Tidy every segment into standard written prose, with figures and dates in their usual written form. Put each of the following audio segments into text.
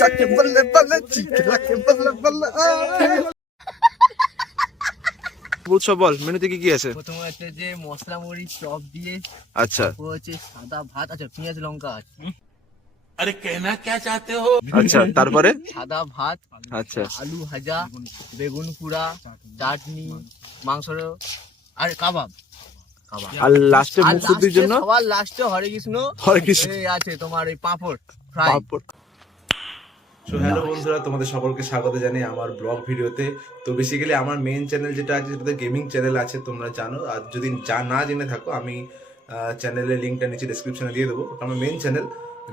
যাকে বলে বলে চিকলাকে বলে বলে উৎসব বল, মেনুতে কি কি আছে? প্রথমে হচ্ছে যে মশলা মুড়ি চপ দিয়ে, আচ্ছা তারপর হচ্ছে সাদা ভাত, আচ্ছা পেঁয়াজ লঙ্কা আছে। अरे कहना क्या चाहते हो? আচ্ছা, তারপরে সাদা ভাত, আচ্ছা আলু ভাজা, বেগুন পোড়া, চাটনি, মাংস আর কাবাব। আর লাস্টে মুখ শুদ্ধির জন্য সবার লাস্টে হরে কৃষ্ণ হরে কৃষ্ণ এই আছে তোমার এই পাঁপড় ফ্রাই। সো হ্যালো বন্ধুরা, তোমাদের সকলকে স্বাগত জানাই আমার ব্লগ ভিডিওতে। তো বেসিক্যালি আমার মেইন চ্যানেল যেটা আছে সেটাতে গেমিং চ্যানেল আছে, তোমরা জানো। আর যদি না জেনে থাকো, আমি চ্যানেলের লিঙ্কটা নিচে ডেসক্রিপশনে দিয়ে দেবো। ওটা আমার মেইন চ্যানেল,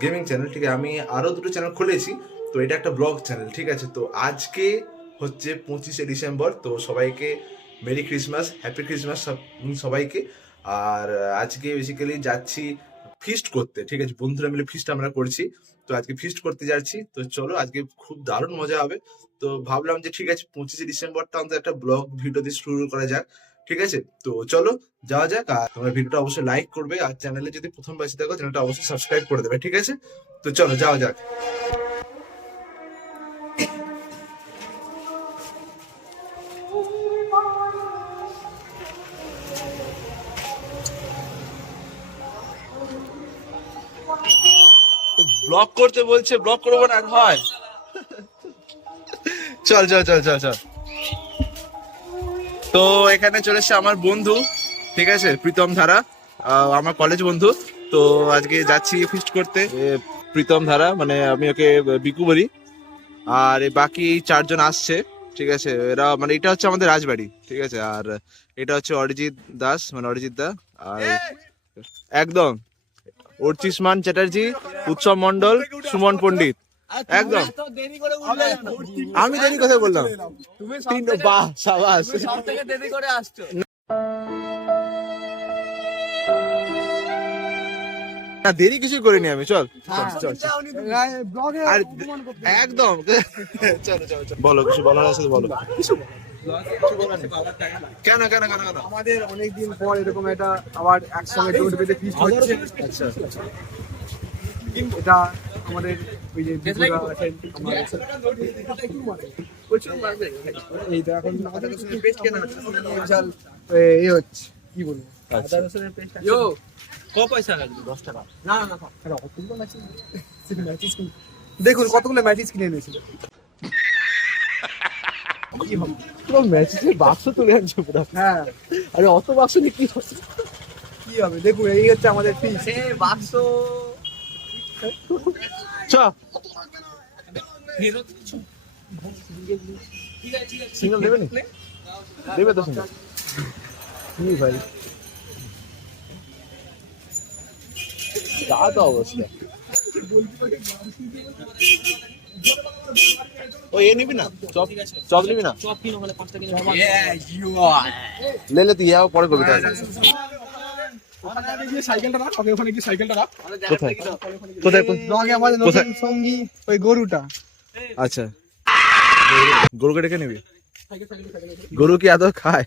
গেমিং চ্যানেল, ঠিক আছে। আমি আরও দুটো চ্যানেল খুলেছি, তো এটা একটা ব্লগ চ্যানেল, ঠিক আছে। তো আজকে হচ্ছে 25শে ডিসেম্বর, তো সবাইকে মেরি ক্রিসমাস, হ্যাপি ক্রিসমাস সবাইকে। আর আজকে বেসিক্যালি যাচ্ছি ফিস্ট করতে, ঠিক আছে। বন্ধুরা মিলে ফিস্ট আমরা করছি, তো আজকে ফিস্ট করতে যাচ্ছি। তো চলো, আজকে খুব দারুণ মজা হবে। তো ভাবলাম যে ঠিক আছে 25শে ডিসেম্বরটা অন্তত একটা ব্লগ ভিডিও দিয়ে শুরু করা যাক, ঠিক আছে। তো চলো যাওয়া যাক। আর তোমরা ভিডিওটা অবশ্যই লাইক করবে, আর চ্যানেলে যদি প্রথমবার এসে থাকো চ্যানেলটা অবশ্যই সাবস্ক্রাইব করে দেবে, ঠিক আছে। তো চলো যাওয়া যাক। ব্লগ করতে বলছে, ব্লগ করবো না হয়। চল চল চল চল চল। তো এখানে চলে এসছে আমার বন্ধু, ঠিক আছে, প্রীতম ধারা, আমার কলেজ বন্ধু। তো আজকে যাচ্ছি ফিস্ট করতে। প্রীতম ধারা মানে আমি ওকে বিকু বলি, আর বাকি 4জন আসছে, ঠিক আছে। এরা মানে এটা হচ্ছে আমাদের রাজবাড়ি, ঠিক আছে। আর এটা হচ্ছে অরিজিৎ দাস, মানে অরিজিৎ দা। আর একদম অর্চিষ্মান চ্যাটার্জি, উৎসব মন্ডল, সুমন পণ্ডিত, একদম। আমি দেরি কথা বললাম, বাহ সাবাস। দেরি করে আসছো। না দেরি কিছু করিনি আমি, চল চল আর একদম। চলো চলো চলো, বলো কিছু বলার আছে তো বলো। কেন কেন কেন কেন? আমাদের অনেকদিন পর এরকম একটা আবার একসঙ্গে টোট বেঁধে ফিস্ট হচ্ছে। আচ্ছা এটা আমাদের ওই যে বিপুরা আছেন, এই তো এখন আদা রসুনের পেস্ট কেনা হচ্ছে, বিশাল এই হচ্ছে কি বলবো, আদা রসুনের পেস্ট আছে। ক পয়সা লাগবে? 10 টাকা। না না না, কতগুলো ম্যাচিস, দেখুন কতগুলো ম্যাচিস কিনে এনেছিল। কি হবে পুরো ম্যাচের বাক্স তুলে আনছো পুরো। হ্যাঁ, আরে অত বাক্স নিয়ে কি হচ্ছে? কি হবে দেখুন, এই হচ্ছে আমাদের ফিস। সে বাক্স চ সিঙ্গেল দেবে নি? দেবে তো সিঙ্গেল। কি ভাই যা তো অবস্থা। ও এ নিবি না? চপ চপ নিবি না? চপ কিনো, মানে 5 টাকা কিনো। লে লে তুই পরে করবি তাহলে। ওখানে গিয়ে সাইকেলটা রাখ, ওখানে গিয়ে সাইকেলটা রাখ। কোথায় কোথায় ব্লগে আমাদের নতুন সঙ্গী ওই গরুটা। আচ্ছা, গরুকে ডেকে নিবি? গরু কি আদৌ খায়?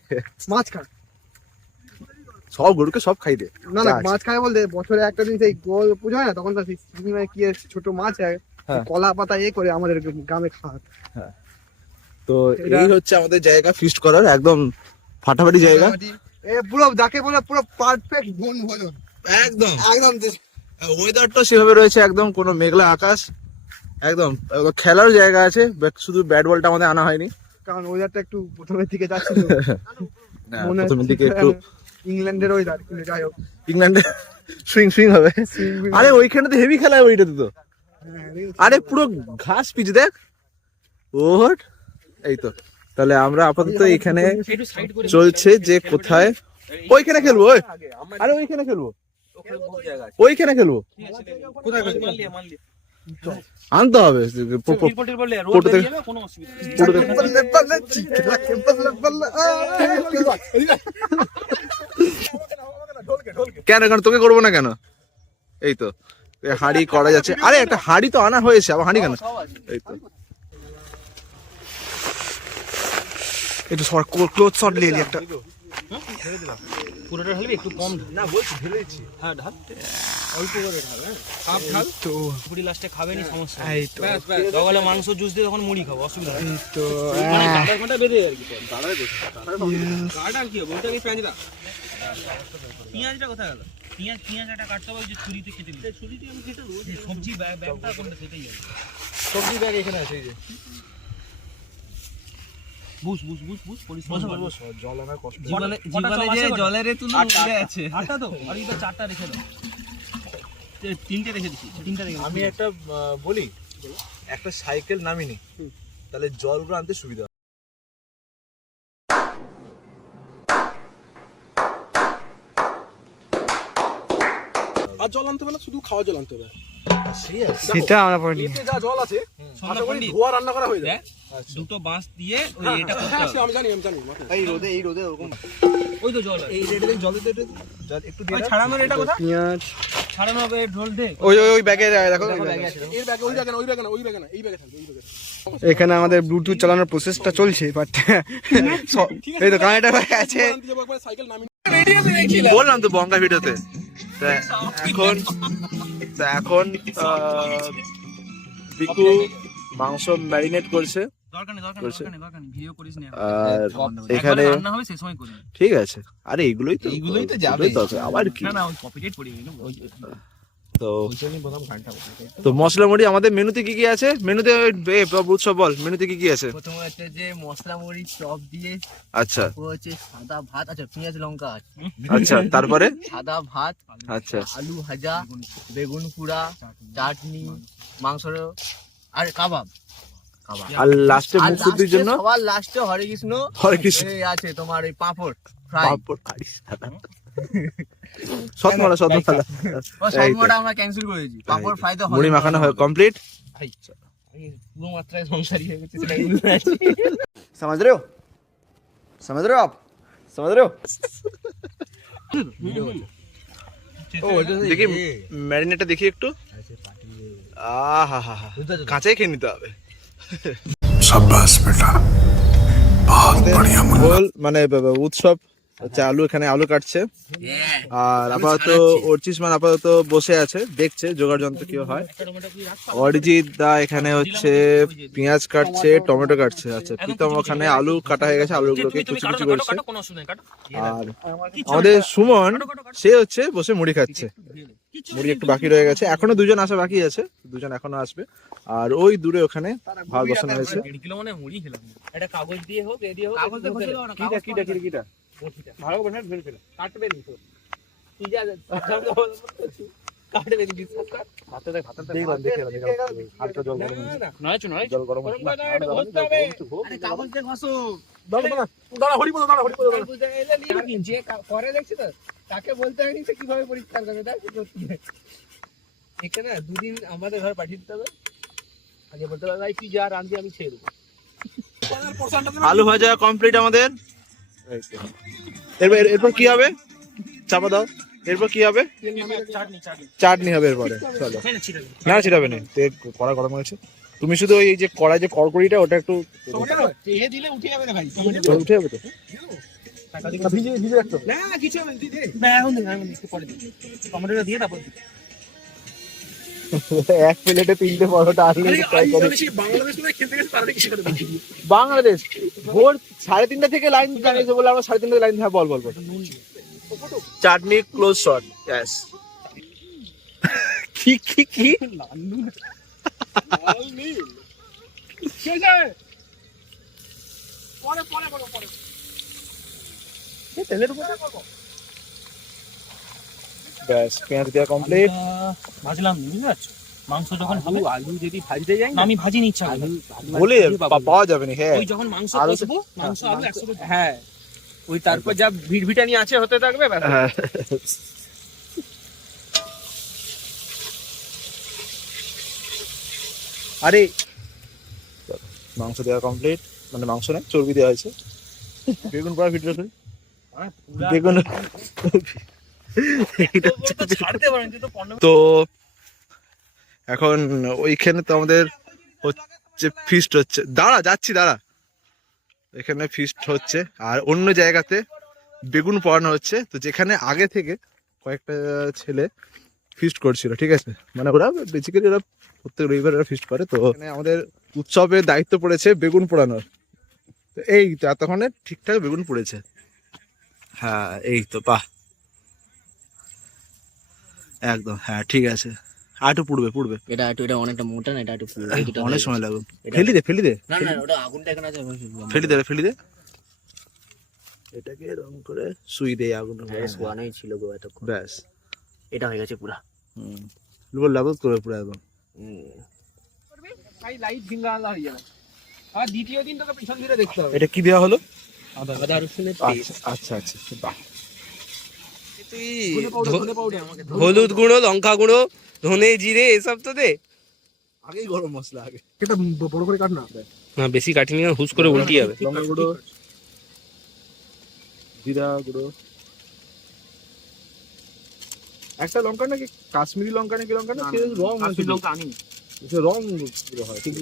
মাছ খায়। সব গরুকে সব খাই দে। না না, মাছ খায় বলতে বছরে একটা দিন সেই গোল পুজো হয় না, তখন তো সিনেমায় কি ছোট মাছ কলা পাতা করে আমাদের গ্রামে খাওয়াত। তো এই হচ্ছে আমাদের জায়গা ফিস্ট করার, একদম ফাটাফাটি জায়গা। পুরো যাকে বলে পুরো পারফেক্ট বন ভোজন, একদম একদম। ওয়েদারটা সেভাবে রয়েছে, একদম কোনো মেঘলা আকাশ, একদম খেলার জায়গা আছে। শুধু ব্যাট বলটা আমাদের আনা হয়নি, কারণ ওয়েদারটা একটু প্রথমের দিকে যাচ্ছিল। প্রথমের দিকে একটু ইংল্যান্ডের ওয়েদার, কিন্তু যাই হোক ইংল্যান্ডে সুইং সুইং হবে। আরে ওইখানে তো হেভি খেলা হয় ওইটাতে তো। আরে পুরো ঘাস পিচ দেখ ওর। এই তো, তাহলে আমরা আপাতত এখানে চলছে যে কোথায় ওইখানে খেলবো। আরে ওইখানে খেলবো, ওইখানে খেলবো, আনতে হবে কেন কেন তোকে করবো না কেন? এই তো হাঁড়ি করা যাচ্ছে। আরে একটা হাঁড়ি তো আনা হয়েছে, আবার হাঁড়ি কেন? এই তো একটু ক্লোথ শট নিয়ে একটা। পুরোটা ঢালবি, একটু কম না বলছি, ঢেলেছি। হ্যাঁ ঢাল। অল্প করে খাবে হাফ ঢাল তো পুরি লাস্টে খাবে নি সমস্যা এই তো সকালে মাংস জুস দিয়ে তখন মুড়ি খাবো অসুবিধা নেই এই তো মানে কাটা কাটা বেঁধে আর কি কাটা কি হবে ওটা কি পেঁয়াজটা পেঁয়াজটা কোথায় গেল পেঁয়াজটা কাটতে হবে যে ছুরিতে কেটে দিই ছুরিতে আমি কেটে দেবো সবজি ব্যাগটা কোনটা সেটাই আছে সবজি ব্যাগ এখানে আছে এই যে বুঝ পরিষ্কার জল আনার কষ্ট জীবনে যে জলের তুলো উড়ে আছে আটটা তো আর এই তো চারটা রেখে দাও তিনটে রেখে দিছি তিনটা রেখে আমি একটা বলি একটা সাইকেল নামিনি তাহলে জলগুলো আনতে সুবিধা আর জল আনতে হবে না, শুধু খাওয়া জল আনতে হবে। সেটা আমরা পড়িনি এতে যা জল আছে আশা করি পণ্ডিত। ধোয়া রান্না করা হয়ে যায়। দুটো বাঁশ দিয়ে ওই হ্যাঁ, এটা হ্যাঁ, করতে হ্যাঁ, হবে সে আমি জানি মাথায়। এই রোদে ওরকম ওই তো জল আছে। এই রেটে জল দিতে একটু দিয়ে ওই ছাড়ানোর এটা কোথা পেঁয়াজ ছাড়ানো হবে ঢোল দে ওই ব্যাগে দেখো এর ব্যাগে ওই ব্যাগে না, ওই ব্যাগে না, ওই ব্যাগে না, এই ব্যাগে থাকবে, এই ব্যাগে থাকবে। এখানে আমাদের ব্লুটুথ চালানোর প্রসেসটা চলছে বাট এই তো কানেক্ট হয়ে আছে আনতে যাবো একবার সাইকেল নামিয়ে। বললাম তো বঙ্গা ভিডিওতে এখন বিকু মাংস ম্যারিনেট করছে দরকার নেই করছে। ভিডিও করিস না আর এখানে রান্না হবে সেই সময় করি ঠিক আছে আরে এইগুলোই তো যাবে। দরকার আবার কি না ওই কপিরাইট পড়ে গেল তো মশলা মুড়ি আমাদের মেনুতে কি কি আছে মেনুতে উৎসব বল মেনুতে কি কি আছে প্রথমে হচ্ছে যে মশলা মুড়ি চপ দিয়ে আচ্ছা ও হচ্ছে সাদা ভাত আচ্ছা পেঁয়াজ লঙ্কা আছে আচ্ছা তারপরে সাদা ভাত আচ্ছা আলু ভাজা বেগুন পোড়া চাটনি মাংস আর কাবাব আর লাস্টে আর মুখ শুদ্ধির জন্য সবার লাস্টে হরে কৃষ্ণ হরে কৃষ্ণ এই আছে তোমার এই পাঁপড় ফ্রাই পাঁপড় খাইস সতমালা ও সবটা আমরা ক্যান্সেল করেছি পাঁপড় ফ্রাই তো মুড়ি মাখানো হয় কমপ্লিট পুরো মাত্রায় সংসারী হয়ে গেছে সেটাই বুঝতে পারছি समझ रहे हो आप समझ रहे हो দেখি ম্যারিনেটটা দেখি একটু আহা হা হা কাঁচাই খেয়ে নিতে হবে शाबाश बेटा बहुत बढ़िया বল মানে উৎসব হচ্ছে আলু এখানে আলু কাটছে আর আপাতত অর্চিসমান আপাতত বসে আছে দেখছে জোগাড় যন্ত্র কি হয় অরিজিৎ দা এখানে হচ্ছে পেঁয়াজ কাটছে টমেটো কাটছে আচ্ছা প্রীতম ওখানে আলু কাটা হয়ে গেছে আলুগুলোকে কুচি কুচি করছে আর আমাদের সুমন সে হচ্ছে বসে মুড়ি খাচ্ছে মুড়ি একটু বাকি রয়ে গেছে এখনো দুজন আসা বাকি আছে দুজন এখনো আসবে আর ওই দূরে ওখানে ভাত বসানো হয়েছে কিলো মানে মুড়ি খেলাম এটা কাগজ দিয়ে হোক এ দিয়ে হোক কাগজ দিয়ে বসে দাও না কিটা ভালো করে ধরে ফেলো কাটবে নি তো তুই যা কাটবে নি বিশ্বাস কর হালকা জল গরম হয়েছে নয় জল গরম হয়েছে আরে কাগজ দিয়ে ঘষো দাঁড়া হরিপদ দাঁড়া যে করে দেখছি তো তাকে বলতে হয়নি সে কিভাবে পরিষ্কার করবে দেখ এখানে দুদিন আমাদের ঘরে পাঠিয়ে দিতে হবে আগে বলতে হবে ভাই তুই যা রাঁধবি আমি ছেড়ে দেবো আলু ভাজা কমপ্লিট আমাদের এরপর কি হবে চাপা দাও এরপর কি হবে চাটনি হবে এরপরে চলো না ছিটাবে না কড়া গরম হয়েছে তুমি শুধু ওই যে কড়াই যে কড়কড়িটা ওটা একটু দিলে উঠে যাবে না ভাই উঠে যাবে তো ভিজে রাখতো। না কিছু হবে না এখন একটু পরে দিই টমেটোটা দিয়ে তারপর এক প্লেটে 3টে পরোটা আলু ট্রাই করে বাংলাদেশ থেকে খেলতে গেছে তার আগে কি করে দেখি। বাংলাদেশ ভোর 3:30 থেকে লাইন জানিয়েছে বলে আমরা 3:30 থেকে লাইন হ্যাঁ বল চাটনি ক্লোজ শট यस কি ব্যাস পেঁয়াজ দেওয়া কমপ্লিট ভাজলাম বুঝতে পারছো মাংস যখন হবে আলু যদি ভাজতে যাই না আমি ভাজি নিচ্ছি বলে পাওয়া যাবে না হ্যাঁ ওই যখন মাংস আলু কষবো মাংস আলু একসাথে হ্যাঁ ওই তারপর যা ভিটভিটানি আছে হতে থাকবে ব্যাস। হ্যাঁ। আরে মাংস দেওয়া কমপ্লিট মানে মাংস না চর্বি দেওয়া হয়েছে বেগুন পড়া ভিডিও করি বেগুন ছাড়তে পারেন তুই তো তো এখন ওইখানে তো আমাদের হচ্ছে ফিস্ট হচ্ছে দাঁড়া এখানে ফিস্ট হচ্ছে আর অন্য জায়গাতে বেগুন পোড়ানো হচ্ছে তো যেখানে আগে থেকে কয়েকটা ছেলে ফিস্ট করছিল, ঠিক আছে। মানে ওরা বেসিক্যালি ওরা প্রত্যেক রবিবার ওরা ফিস্ট করে। তো এখানে আমাদের উৎসবের দায়িত্ব পড়েছে বেগুন পোড়ানোর। তো এই তো এতক্ষণে ঠিকঠাক বেগুন পড়েছে। হ্যাঁ এই তো বাহ, একদম হ্যাঁ ঠিক আছে। আর একটু পুড়বে। এটা অনেকটা মোটা না, এটা একটু অনেক সময় লাগবে। এটা- ফেলি দে না ওটা আগুনটা এখানে আছে। ফেলি দে। এটাকে এরকম করে সুই দেয় আগুন, শোয়ানোই ছিল গো এতক্ষণ। ব্যাস। এটা হয়ে গেছে পুরা। লাগুত করবে পুরো একদম। ভাই লাইট ভিঙ্গা আলা হয়ে যাবে। আর দ্বিতীয় দিন তোকে পিছন দিকে দেখতে হবে। এটা কি দেওয়া হলো? আদা রসুনের আচ্ছা বাহ। হলুদ গুঁড়ো, লঙ্কা গুঁড়ো, ধনে জিরে এসব তো দে। আগেই গরম মশলা আগে। এটা বড় করে কাট না। না বেশি কাটিনি, হুস করে উল্টি যাবে। লঙ্কা গুঁড়ো, জিরা গুঁড়ো, একটা লঙ্কা নাকি কাশ্মীরি লঙ্কা নাকি লঙ্কা না, রং লঙ্কা আনি রং গুঁড়ো হয় ঠিক।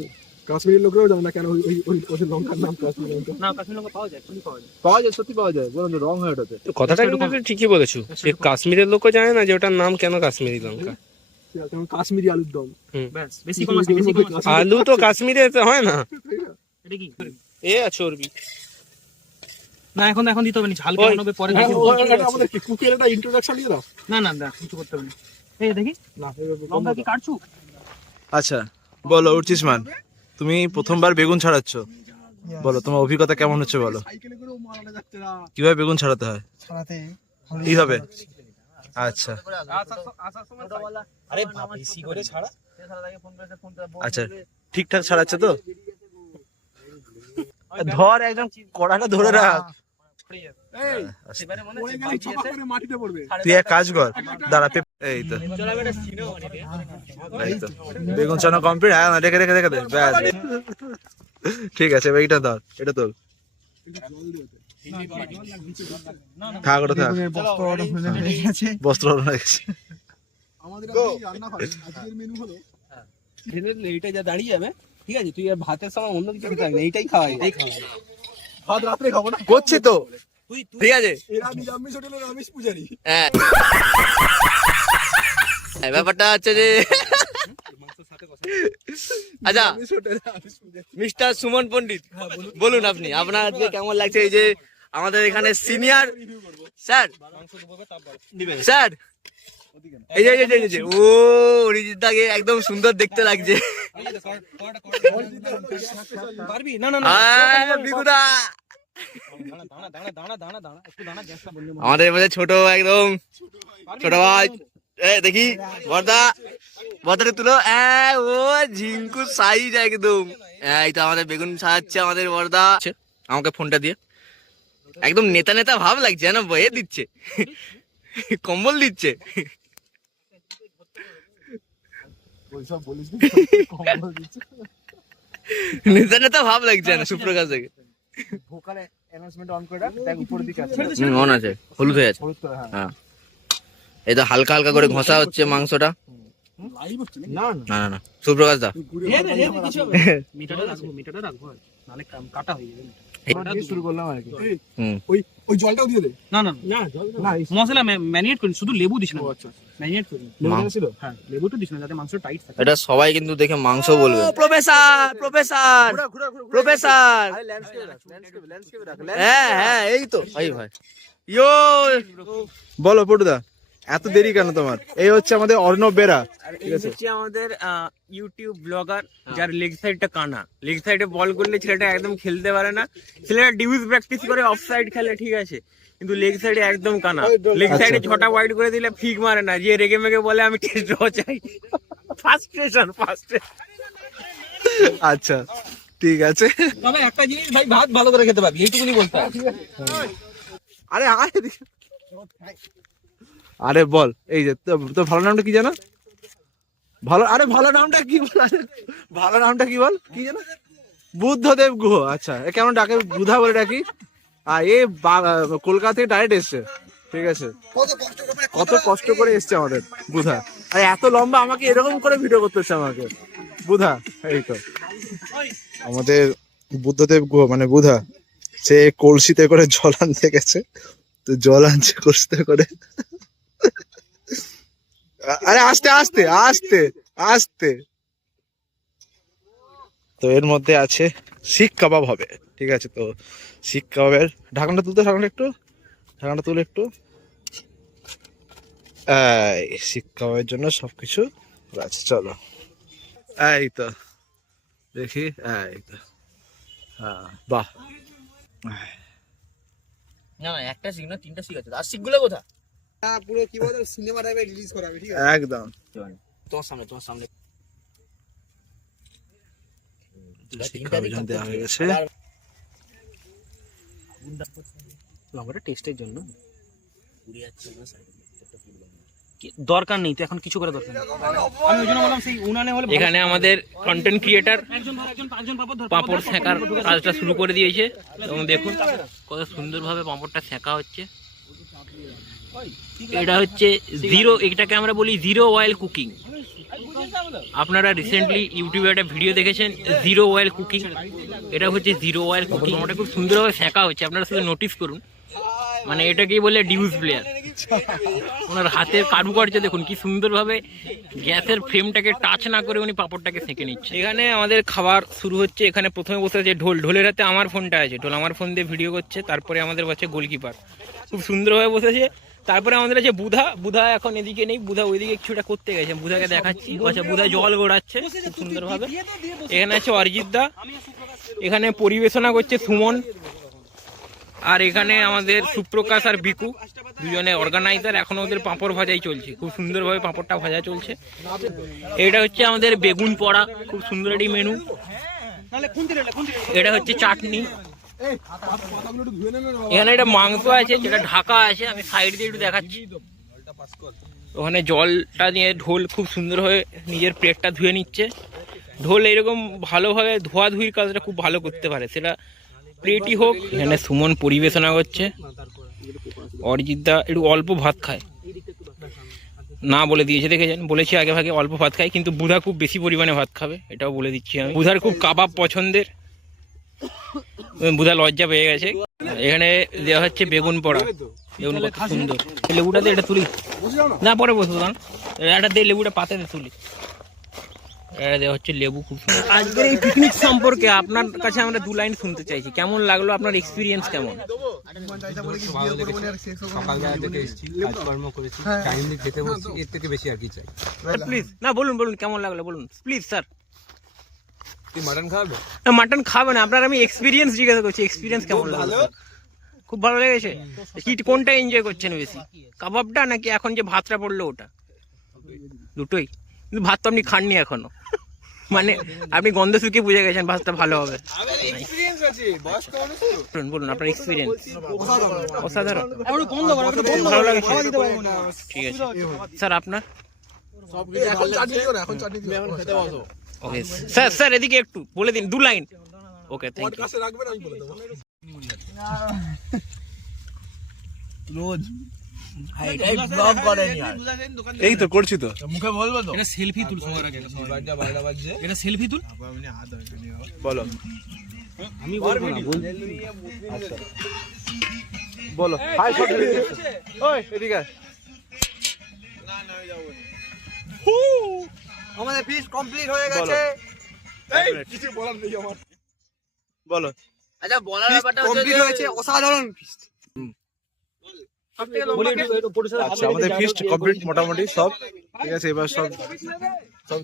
কাশ্মীরি লোকেও জানে না কেন ওই লঙ্কার নাম কাশ্মীরি লঙ্কা। না কাশ্মীর লঙ্কা পাওয়া যায়, পাওয়া যায়। সত্যি পাওয়া যায়, বলুন রং হয় ওটাতে। কথাটা কিন্তু তুই ঠিকই বলেছো, যে কাশ্মীরের লোকও জানে না যে ওটার নাম কেন কাশ্মীরি লঙ্কা। যেমন কাশ্মীরি আলুর দম। ব্যাস, বেশি কম আছে, বেশি কম আছে। আলু তো কাশ্মীরে হয় না। এটা কি এ চর্বি না, এখন দিতে হবে না, হালকা বানাবে পরে। এটা আমাদের কি কুকের একটা ইন্ট্রোডাকশন দিয়ে দাও। না কিছু করতে হবে না। এই দেখি না লঙ্কা কি কাটছু? আচ্ছা বলো উর্চিসমান, তুমি প্রথমবার বেগুন ছাড়াচ্ছ, বলো তোমার অভিজ্ঞতা কেমন হচ্ছে বলো। সাইকেলে করেও মারানো যাচ্ছে না কিভাবে বেগুন ছাড়াতে হয়? ছাড়াতে এইভাবে? আচ্ছা আরে বেশি করে ছাড়া। আচ্ছা ঠিকঠাক ছাড়াচ্ছে তো? ধর একদম কড়াটা ধরে রাখ। এই আচ্ছা, এবারে মনে ওই গেলে ছপা করে মাটিতে পড়বে। তুই এক কাজ কর, দাঁড়া এই তো এই তো বেগুন ছাড়ানো কমপ্লিট। হ্যাঁ রেখে দে ব্যাস, ঠিক আছে। এবার এটা ধর, এটা তোল, থাক ওটা থাক, বস্ত্র হয়ে গেছে। আমাদের আজকে রান্না হয়, আজকের মেনু হলো এইটা যা দাঁড়িয়ে যাবে, ঠিক আছে? তুই আর ভাতের সময় অন্য কিছু খেতে থাকবে, এইটাই খাওয়াই। ভাত রাত্রে খাবো না। করছি তো, ঠিক আছে। এরা নিরামিষ হোটেলের আমিষ পূজারি। হ্যাঁ ব্যাপারটা হচ্ছে যে আচ্ছা আমিষ হোটেলের আমিষ পূজারি। মিস্টার সুমন পণ্ডিত, বলুন আপনি আপনার আজকে কেমন লাগছে এই যে আমাদের এখানে সিনিয়র স্যার এই যে ও অরিজিৎ দাকে একদম সুন্দর দেখতে লাগছে। পারবি? না বিগুদা আমাদের মধ্যে ছোট একদম ছোট ভাই, দেখি বর্দাটা তুলো। ও ঝিঙ্কু সাইজ একদম। এই তো আমাদের বেগুন সাজাচ্ছে আমাদের বর্দা, আমাকে ফোনটা দিয়ে একদম নেতা ভাব লাগছে, জানো বয়ে দিচ্ছে, কম্বল দিচ্ছে। নেতা ভাব লাগছে না সুপ্রকাশ থেকে। ভোকালে অ্যানাউন্সমেন্ট অন করে দেখ, উপরের দিকে আছে। অন আছে, হলুদ হয়ে আছে। হ্যাঁ এই তো হালকা হালকা করে ঘষা হচ্ছে মাংসটা। না সুপ্রকাশ দা মিটারটা রাখবো, নাহলে কাটা হয়ে যাবে। শুরু করলাম আর কি। হুম। ওই জলটাও দিয়ে দে। না না মশলা ম্যারিনেট করি, শুধু লেবু দিস না। ম্যারিনেট করি, মা- ছিল। হ্যাঁ লেবুটা দিস না যাতে মাংস টাইট থাকে। এটা সবাই কিন্তু দেখে মাংস বলবে। প্রফেসর প্রফেসর হ্যাঁ এই তো ভাই ইয়ো বলো পটুদা, এত দেরি কেন তোমার? এই হচ্ছে আমাদের অর্ণব বেরা, ঠিক আছে? হচ্ছে আমাদের ইউটিউব ব্লগার, যার লেগ সাইডটা কানা। লেগ সাইডে বল করলে ছেলেটা একদম খেলতে পারে না। ছেলেটা ডিউজ প্র্যাকটিস করে অফ সাইড খেলে, ঠিক আছে, কিন্তু লেগ সাইডে একদম কানা। লেগ সাইডে ছটা ওয়াইড করে দিলে ফিক মারে না, যে রেগে মেগে বলে আমি টেস্ট ড্র চাই। ফার্স্ট্রেশন। আচ্ছা ঠিক আছে। তবে একটা জিনিস ভাই, ভাত ভালো করে খেতে পারবি, এইটুকুনি বলতে হবে। আরে বল, এই যে তোর ভালো নামটা কি জানো? ভালো নামটা কি বল? ভালো নামটা কি বল, কি জানো? বুদ্ধদেব গুহ। আচ্ছা এ কেমন ডাকে? বুধা বলে ডাকি। আর এ কলকাতা থেকে ডাইরেক্ট এসছে, ঠিক আছে? কত কষ্ট করে এসছে আমাদের বুধা। আর এত লম্বা, আমাকে এরকম করে ভিডিও করতে হচ্ছে আমাকে। বুধা এই তো আমাদের বুদ্ধদেব গুহ, মানে বুধা। সে কলসিতে করে জল আনতে গেছে, তো জল আনছে কলসিতে করে। আরে আস্তে আস্তে আস্তে আস্তে। তো এর মধ্যে আছে শিক কাবাব হবে, ঠিক আছে। তো শিক কাবাবের ঢাকনাটা তুলতে, ঢাকনাটা তুলে একটু। এই শিক কাবাবের জন্য সবকিছু আছে, চলো। এই তো দেখি, এই তো, হ্যাঁ বাহ। না না, একটা শিখ না, 3টা শিখ আছে। আর শিখগুলো কোথায়? পুরো কি বলতো সিনেমা টাইপের রিলিজ করা হবে, ঠিক আছে? একদম তোমার সামনে শিক কাবাবের জন্য দেওয়া হয়ে গেছে। লঙ্কাটা টেস্টের জন্য দরকার নেই তো, এখন কিছু করে দরকার নেই। আমি ওই জন্য বললাম সেই উনানে হলে এখানে আমাদের কন্টেন্ট ক্রিয়েটার একজন পাঁপড় সেঁকার কাজটা শুরু করে দিয়েছে এবং দেখুন কত সুন্দরভাবে পাঁপড়টা সেঁকা হচ্ছে। এটা হচ্ছে জিরো, এটাকে আমরা বলি জিরো অয়েল কুকিং। আপনারা রিসেন্টলি ইউটিউবে একটা ভিডিও দেখেছেন জিরো অয়েল কুকিং, এটা হচ্ছে জিরো অয়েল কুকিং। ওটা খুব সুন্দরভাবে সেঁকা হচ্ছে, আপনারা শুধু নোটিস করুন। মানে এটাকেই বলে ডিউস প্লেয়ার। ওনার হাতের কারুকার্য দেখুন কি সুন্দরভাবে গ্যাসের ফ্লেমটাকে টাচ না করে উনি পাঁপড়টাকে সেঁকে নিচ্ছে। এখানে আমাদের খাবার শুরু হচ্ছে। এখানে প্রথমে বসে আছে ঢোলের হাতে আমার ফোনটা আছে, ঢোল আমার ফোন দিয়ে ভিডিও করছে। তারপরে আমাদের বসে গোলকিপার খুব সুন্দরভাবে বসেছে। তারপরে আমাদের আছে বুধা এখন এদিকে নেই, বুধা ওইদিকে কিছুটা করতে গেছে, বুধাকে দেখাচ্ছি। আচ্ছা, বুধা জল গোড়াচ্ছে খুব সুন্দরভাবে। এখানে আছে অরিজিৎ দা, এখানে পরিবেশনা করছে সুমন, আর এখানে আমাদের সুপ্রকাশ আর বিকু দুজনে অর্গানাইজার। এখন ওদের পাঁপড় ভাজাই চলছে, খুব সুন্দরভাবে পাঁপড়টা ভাজা চলছে। এটা হচ্ছে আমাদের বেগুন পোড়া, খুব সুন্দর একটি মেনু। এটা হচ্ছে চাটনি। এখানে একটা মাংস আছে যেটা ঢাকা আছে, আমি সাইড দিয়ে একটু দেখাচ্ছি। ওখানে জলটা নিয়ে ঢোল খুব সুন্দরভাবে নিজের প্লেটটা ধুয়ে নিচ্ছে। ঢোল এরকম ভালোভাবে ধোয়াধুয়ির কাজটা খুব ভালো করতে পারে, সেটা প্লেটই হোক। এখানে সুমন পরিবেশনা করছে। অরিজিৎ দা একটু অল্প ভাত খায়, না বলে দিয়েছে, দেখেছেন, বলেছি আগে ভাগে অল্প ভাত খায়, কিন্তু বুধা খুব বেশি পরিমাণে ভাত খাবে, এটাও বলে দিচ্ছি আমি। বুধার খুব কাবাব পছন্দের, বুধা লজ্জা পেয়ে গেছে। এখানে দেওয়া হচ্ছে বেগুন পোড়া, বেগুন কত সুন্দর। লেবুটা দিয়ে এটা তুলি না, পরে বসবো না, এটা দিয়ে লেবুটা পাতাতে তুলি। এটা দেওয়া হচ্ছে লেবু, খুব সুন্দর। আজকের এই পিকনিক সম্পর্কে আপনার কাছে আমরা 2 লাইন শুনতে চাইছি, কেমন লাগলো, আপনার এক্সপিরিয়েন্স কেমন? সকালবেলা থেকে এসেছি, কাজকর্ম করেছি, টাইমলি খেতে বসছি, এর থেকে বেশি আর কি চাই। প্লিজ না, বলুন কেমন লাগলো বলুন প্লিজ স্যার। তুই মাটন খাবে? মাটন খাবে না আপনার, আমি এক্সপিরিয়েন্স জিজ্ঞাসা করছি, এক্সপিরিয়েন্স কেমন লাগলো? খুব ভালো লেগেছে। কি কোনটা এনজয় করছেন বেশি, কাবাবটা নাকি এখন যে ভাতটা পড়লো ওটা? দুটোই, কিন্তু ভাত তো আপনি খাননি এখনো, মানে আপনি গন্ধ শুকিয়ে বুঝে গেছেন ভাতটা ভালো হবে। বলুন আপনার এক্সপিরিয়েন্স। অসাধারণ, ভালো লাগছে, ঠিক আছে স্যার। আপনার ওকে স্যার এদিকে একটু বলে দিন 2 লাইন। Okay, thank you. রোজ এই তো করছি তো, মুখে বলবো তো? এটা সেলফি তুল সবার আগে, এটা সেলফি তুল। বলো। আমি বলবো না, আচ্ছা বলো। হাই শট, ওই এদিকে আয়। আমাদের ফিস্ট কমপ্লিট হয়ে গেছে। কিছু বলার নেই আমার। বলো। আচ্ছা, বলার ব্যাপারটা কমপ্লিট হয়েছে, অসাধারণ ফিস্ট। আচ্ছা, আমাদের ফিস্ট কমপ্লিট মোটামুটি সব, ঠিক আছে। এবার সব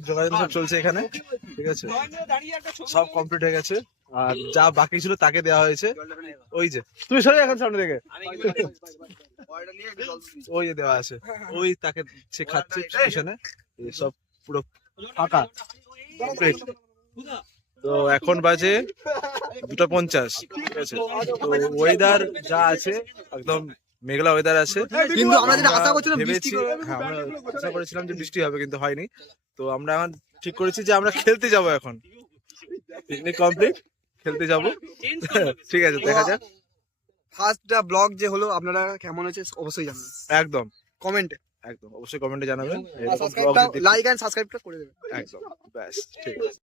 যোগাযোগ সব চলছে এখানে, ঠিক আছে, সব কমপ্লিট হয়ে গেছে। আর যা বাকি ছিল তাকে দেওয়া হয়েছে। ওই যে তুমি সরে এখন সামনে থেকে, ওই যে দেওয়া আছে, ওই তাকে সে খাচ্ছে পিছনে। সব পুরো ফাঁকা কমপ্লিট। তো এখন বাজে 2:50, ঠিক আছে। তো ওয়েদার যা আছে একদম মেঘলা ওয়েদার আছে, কিন্তু আমরা যেটা আশা করছিলাম বৃষ্টি ভেবেছি, হবে। হ্যাঁ আমরা আশা করেছিলাম যে বৃষ্টি হবে, কিন্তু হয়নি। তো আমরা এখন ঠিক করেছি যে আমরা খেলতে যাব, এখন পিকনিক কমপ্লিট, খেলতে যাব। ঠিক আছে, দেখা যাক। ফার্স্টটা ব্লগ যে হলো, আপনারা কেমন হয়েছে অবশ্যই জানাবেন, একদম কমেন্টে। একদম অবশ্যই কমেন্টে জানাবেন। লাইক এন্ড সাবস্ক্রাইবটা করে দেবেন। একদম ব্যাস, ঠিক আছে।